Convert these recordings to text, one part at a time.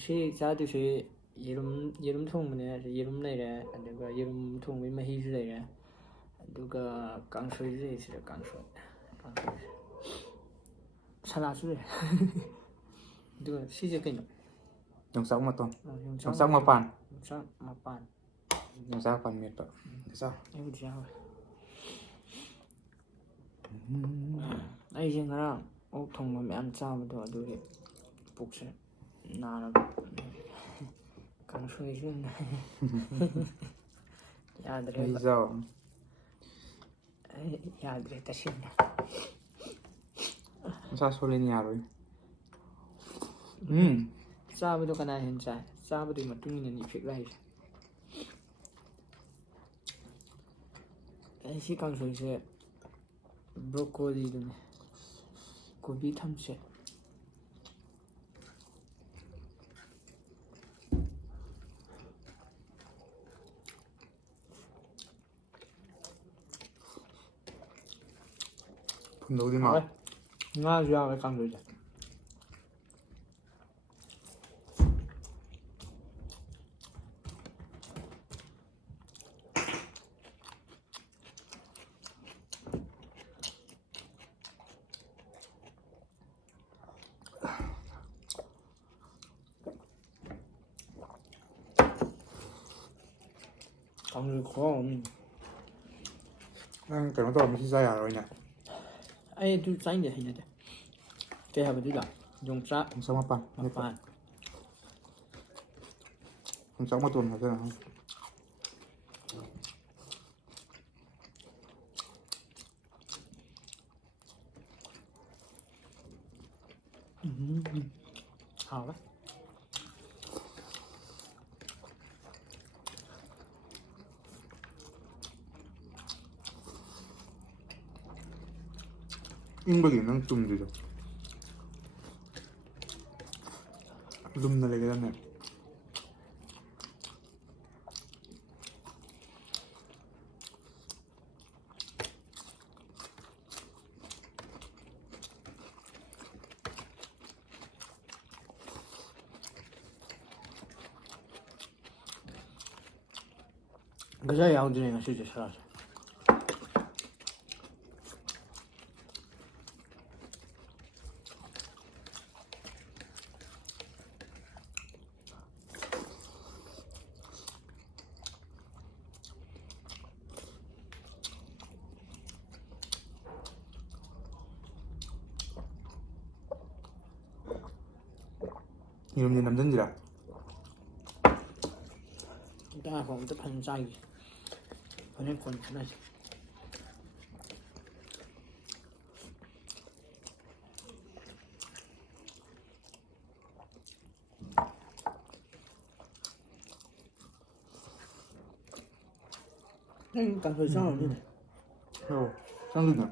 ꯉꯁꯤ ꯆꯥꯗꯣꯏꯁꯦ ꯌꯦꯔꯨꯝ ꯊꯣꯡꯕꯅꯦ ꯌꯦꯔꯨꯝ ꯂꯩꯔꯦ ꯑꯗꯨꯒ ꯌꯦꯔꯨꯝ ꯊꯣꯡꯕꯒꯤ ꯃꯍꯤꯁꯨ ꯂꯩꯔꯦ ꯑꯗꯨꯒ ꯀꯥꯡꯁꯣꯏꯁꯨ ꯂꯩ ꯁꯤꯗ ꯀꯥꯡꯁꯣꯏꯁꯦ ꯁꯂꯥꯗꯁꯨ ꯂꯩ ꯑꯗꯨꯒ ꯁꯤꯁꯦ ꯀꯩꯅꯣ ꯌꯣꯡꯆꯥꯛ ꯃꯇꯣꯟ ꯌꯣꯡꯆꯥꯛ ꯃꯄꯥꯟ ꯌꯣꯡꯆꯥꯛ ꯃꯄꯥꯟ ꯃꯦꯠꯄ ꯆꯥꯎ ꯑꯩꯕꯨꯗꯤ ꯌꯥꯎꯋꯦ ꯑꯩꯁꯦ ꯉꯔꯥꯡ ꯑꯣꯛ ꯊꯣꯡꯕ ꯃꯌꯥꯝ ꯆꯥꯕꯗꯣ ꯑꯗꯨꯒꯤ ꯄꯨꯛꯁꯦ ꯅꯥꯔꯒ ꯀꯥꯡꯁꯣꯏꯁꯨ ꯌꯥꯗ꯭ꯔꯦꯕ ꯆꯥꯎ ꯌꯥꯗ꯭ꯔꯦ ꯇꯁꯦꯡꯅ ꯅꯁꯥ ꯁꯣꯜꯂꯦꯅ ꯌꯥꯔꯣꯏ ꯆꯥꯕꯗꯣ ꯀꯅꯥ ꯍꯦꯟꯅ ꯆꯥꯏ ꯆꯥꯕꯗꯨꯒꯤ ꯃꯇꯨꯡ ꯏꯟꯅꯅꯤ ꯏꯐꯦꯛ ꯂꯥꯛꯏꯁꯦ ꯁꯤ ꯀꯥꯡꯁꯣꯏꯁꯦ ꯕ꯭ꯔꯣꯀꯣꯂꯤꯗꯨꯅꯦ ꯀꯣꯕꯤ ꯊꯝꯆꯦꯠ ꯐꯨꯟꯗꯧꯗꯤ ꯉꯥ ꯍꯥꯎꯋꯦ ꯉꯥꯁꯨ ꯌꯥꯎꯋꯦ ꯀꯥꯡꯁꯣꯏꯁꯦ ꯀꯥꯡꯁꯣꯏ ꯈꯨꯍꯥꯎ ꯑꯃꯅꯤ ꯅꯪ ꯀꯩꯅꯣ ꯇꯧꯔꯝꯃꯤ ꯁꯤ ꯆꯥ ꯌꯥꯔꯔꯣꯏꯅꯦ ꯑꯩ ꯑꯗꯨ ꯆꯥꯅꯤꯡꯗꯦ ꯍꯩꯅꯗꯦ ꯀꯩ ꯍꯥꯏꯕꯗꯨꯗ ꯌꯣꯡꯆꯥꯛ ꯃꯄꯥꯟ ꯃꯦꯠꯄ ꯃꯄꯥꯟ ꯌꯣꯡꯆꯥꯛ ꯃꯇꯣꯟ ꯍꯥꯏꯗꯣꯏꯔꯥ ꯍꯥꯎꯋꯦ ꯏꯪꯕꯒꯤ ꯅꯪ ꯇꯨꯝꯗ꯭ꯔꯤꯗꯣ ꯂꯨꯝꯅ ꯂꯩꯒꯗꯕꯅꯦ ꯒꯖꯔ ꯌꯥꯎꯗ꯭ꯔꯦ ꯉꯁꯤꯁꯦ ꯁꯂꯥꯠꯁꯦ ꯌꯦꯔꯨꯝꯁꯦ ꯅꯝꯖꯤꯟꯁꯤꯔꯥ ꯉꯥꯏꯈꯣ ꯑꯝꯇ ꯐꯖꯅ ꯆꯥꯈꯤ ꯍꯣꯔꯦꯟ ꯀꯣꯟꯅ ꯈꯟꯅꯁꯤ ꯅꯪ ꯀꯥꯡꯁꯣꯏ ꯆꯥꯎꯔꯅꯤꯅꯦ ꯆꯪꯗꯣꯏꯅꯦ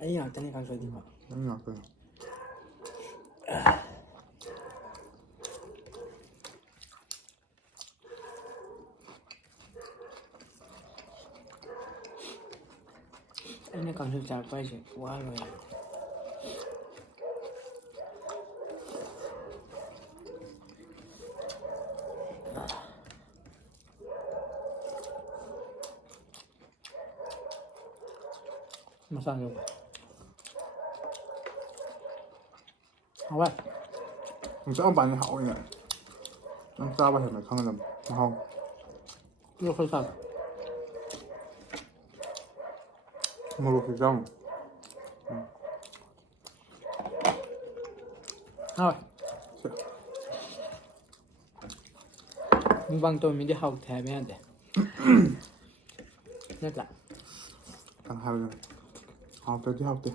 ꯑꯩ ꯉꯥꯛꯇꯅꯦ ꯀꯥꯡꯁꯣꯏꯗꯤꯀꯣ ꯅꯪ ꯉꯥꯛꯇꯅꯦ ꯑꯩꯅ ꯀꯥꯡꯁꯣꯏ ꯆꯥꯔꯛꯄ ꯍꯥꯏꯁꯦ ꯋꯥꯔꯣꯏ ꯃꯁꯥꯅ ꯍꯥꯎꯋꯦ ꯌꯣꯡꯆꯥꯛ ꯃꯄꯥꯟꯁꯦ ꯍꯥꯎꯋꯤꯅꯦ ꯅꯪ ꯆꯥꯕ ꯍꯩꯕ ꯈꯪꯒꯗꯕꯅꯤ ꯃꯍꯥꯎ ꯄꯤꯔꯣ ꯈꯔ ꯆꯥꯒꯦ ꯃꯣꯔꯣꯛꯁꯨ ꯆꯥꯎ ꯍꯥꯎꯋꯦ ꯃꯨꯛꯕꯥꯡ ꯇꯧꯕ ꯃꯤꯗꯤ ꯍꯥꯎꯇꯦ ꯍꯥꯏꯕ ꯌꯥꯗꯦ ꯅꯠꯇ꯭ꯔꯥ ꯀꯩꯅꯣ ꯍꯥꯏꯕꯗꯨꯅꯦ ꯍꯥꯎꯇ꯭ꯔꯗꯤ ꯍꯥꯎꯇꯦ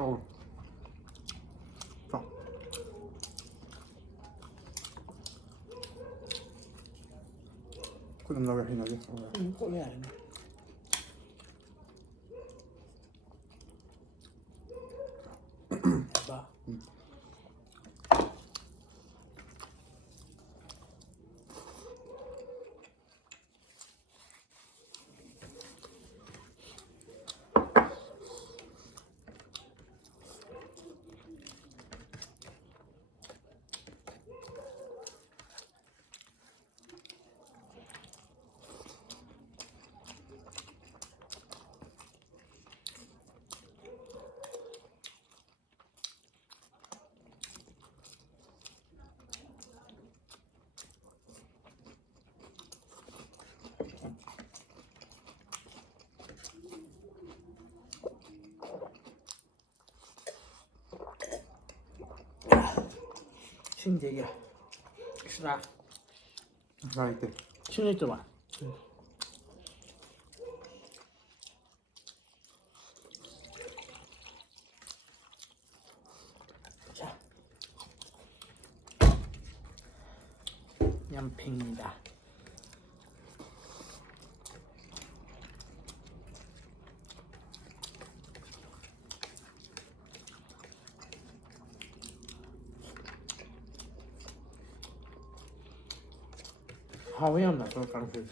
어. 자. 그럼 나왜 해나지? 꼬리 아니네. 봐. 신기해. 쓰라. 자, 이때. 신이 좋아. 자, 양팽입니다. 하우야 맛을 깡패.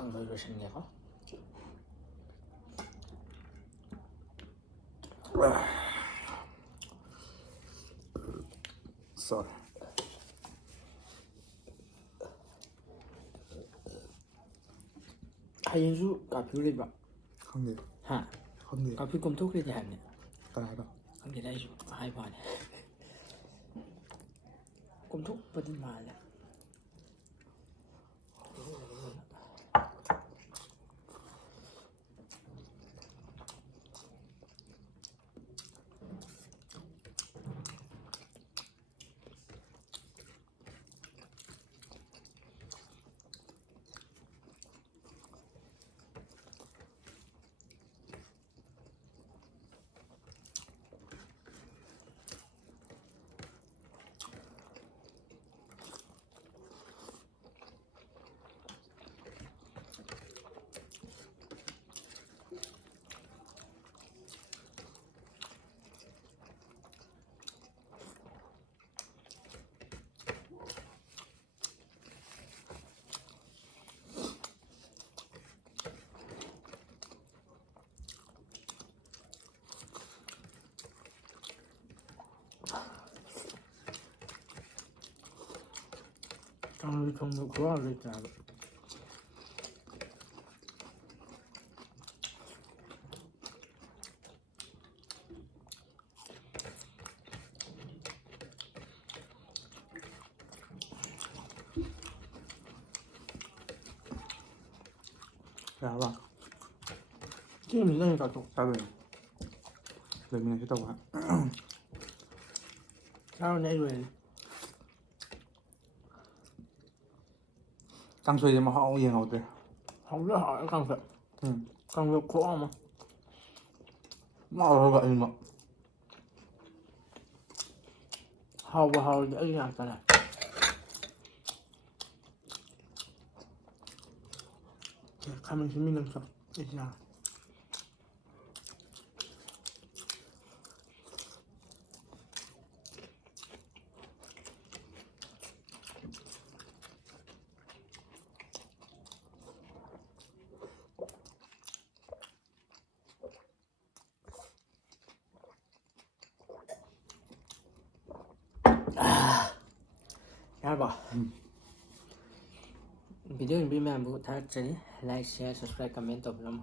안 걸으신 내가? Sorry. 하인수 카피를 봐. Không gì. Hả? Không gì. Cà phê công thức đi thì hành nè. Tại đâu. Không thì đây hai bà nè. Công thức bên trên mà nè. 장르 종류 그거를 있잖아. Dạ vâng. 지금 이러니까 또 Sao rồi? Rồi mình sẽ tàu hả? sao 내일 Tăng suy mà họ gì ngầu tuyệt. không biết hỏi con phải Ừ. con việc khổ mà Mà họ gọi mà. hầu dễ dàng cái này 가면 재밌는 척 있잖아. ꯌꯥꯔꯕꯣ video ꯌꯦꯡꯕꯤ ꯃꯌꯥꯝꯕꯨ ꯊꯥꯒꯠꯆꯔꯤ like ꯁꯤꯌꯔ subscribe ꯀꯃꯦꯟ ꯇꯧꯕꯤꯔꯝꯃꯨ